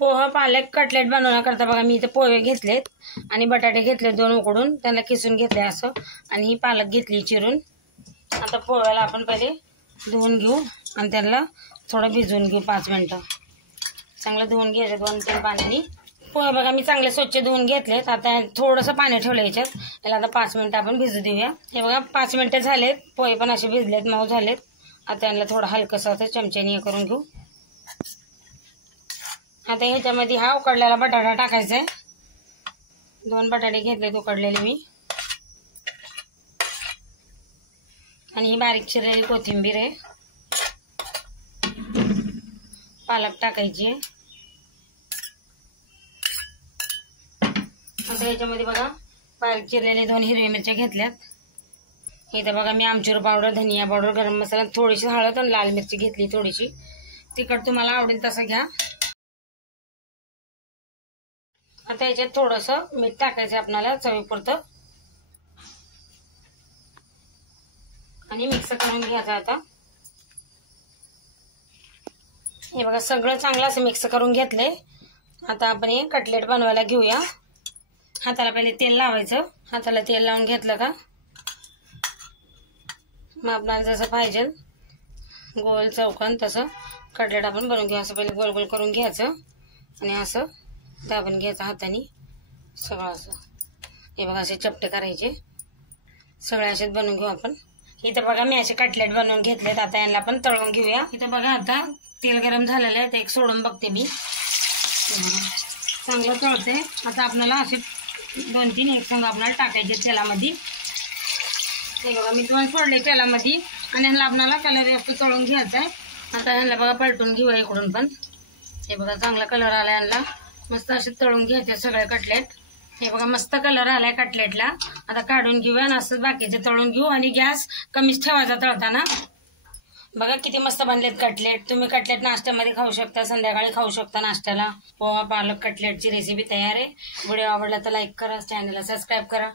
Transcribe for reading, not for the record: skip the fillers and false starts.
पोहा पालक कटलेट बनवण्याकरता बघा मी इथे पोहे घेतलेत आणि बटाटे घेतले 2 उकडून त्यांना किसून घेतले असं आणि ही पालक घेतली चिरून। आता पोह्याला आपण पहिले धुवून घेऊ आणि त्याला थोडं भिजवून घेऊ 5 मिनिटं। चांगलं धुवून घ्यायचं 2-3 पाण्याने। पोहे बघा मी चांगले स्वच्छ धुवून घेतलेत। आता थोडंसं पाणी ठेवलं याच्यात, याला आता 5 मिनिटं आपण भिजू देऊया। हे बघा 5 मिनिटं झालेत, पोहे पण असे भिजलेत, मऊ झालेत। आता यांना थोडं हलकंसं असं चमच्याने हे करून घेऊ। आता ह्याच्यामध्ये हा उकडलेला बटाटा टाकायचा आहे। 2 बटाटे घेतलेत उकडलेले मी आणि ही बारीक चिरलेली कोथिंबीर आहे। पालक टाकायची आहे। आता ह्याच्यामध्ये बघा बारीक चिरलेले 2 हिरवी मिरच्या घेतल्यात। इथे बघा मी आमचूर पावडर, धनिया पावडर, गरम मसाला, थोडीशी हळद आणि लाल मिरची घेतली थोडीशी। तिखट तुम्हाला आवडेल तसं घ्या। आता याच्यात थोडंसं मीठ टाकायचं आपल्याला चवीपुरतं आणि मिक्स करून घ्यायचं। आता हे बघा सगळं चांगलं असं मिक्स करून घेतलंय। आता आपण हे कटलेट बनवायला घेऊया। हाताला पहिले तेल लावायचं। हाताला तेल लावून घेतलं का मग आपल्याला जसं पाहिजे गोल चौकोन तसं कटलेट आपण बनवून घेऊ। असं पहिले गोल गोल करून घ्यायचं आणि असं दाबून घ्यायचं हाताने सगळं असं। हे बघा असे चपटे करायचे, सगळे असेच बनवून घेऊ आपण। इथं बघा मी असे कटलेट बनवून घेतलेत। आता यांना आपण तळून घेऊया। इथं बघा आता तेल गरम झालेलं आहे, एक सोडून बघते मी। चांगलं तळते। आता आपल्याला असे 2-3 एक संग आपल्याला टाकायचे तेलामध्ये। हे बघा मी 2 सोडले तेलामध्ये आणि ह्याला आपल्याला कलर जास्त तळून घ्यायचा आहे। आता ह्याला बघा पलटून घेऊया इकडून पण। हे बघा चांगला कलर आला ह्याला, मस्त असे तळून घ्यायचे सगळे कटलेट। हे बघा मस्त कलर आलाय कटलेटला। आता काढून घेऊया आणि असंच बाकीचे तळून घेऊ आणि गॅस कमीच ठेवायचा तळताना। बघा किती मस्त बनलेत कटलेट। तुम्ही कटलेट नाश्त्यामध्ये खाऊ शकता, संध्याकाळी खाऊ शकता नाश्त्याला। पोहा पालक कटलेटची रेसिपी तयार आहे। व्हिडिओ आवडला तर लाईक करा, चॅनलला सबस्क्राईब करा।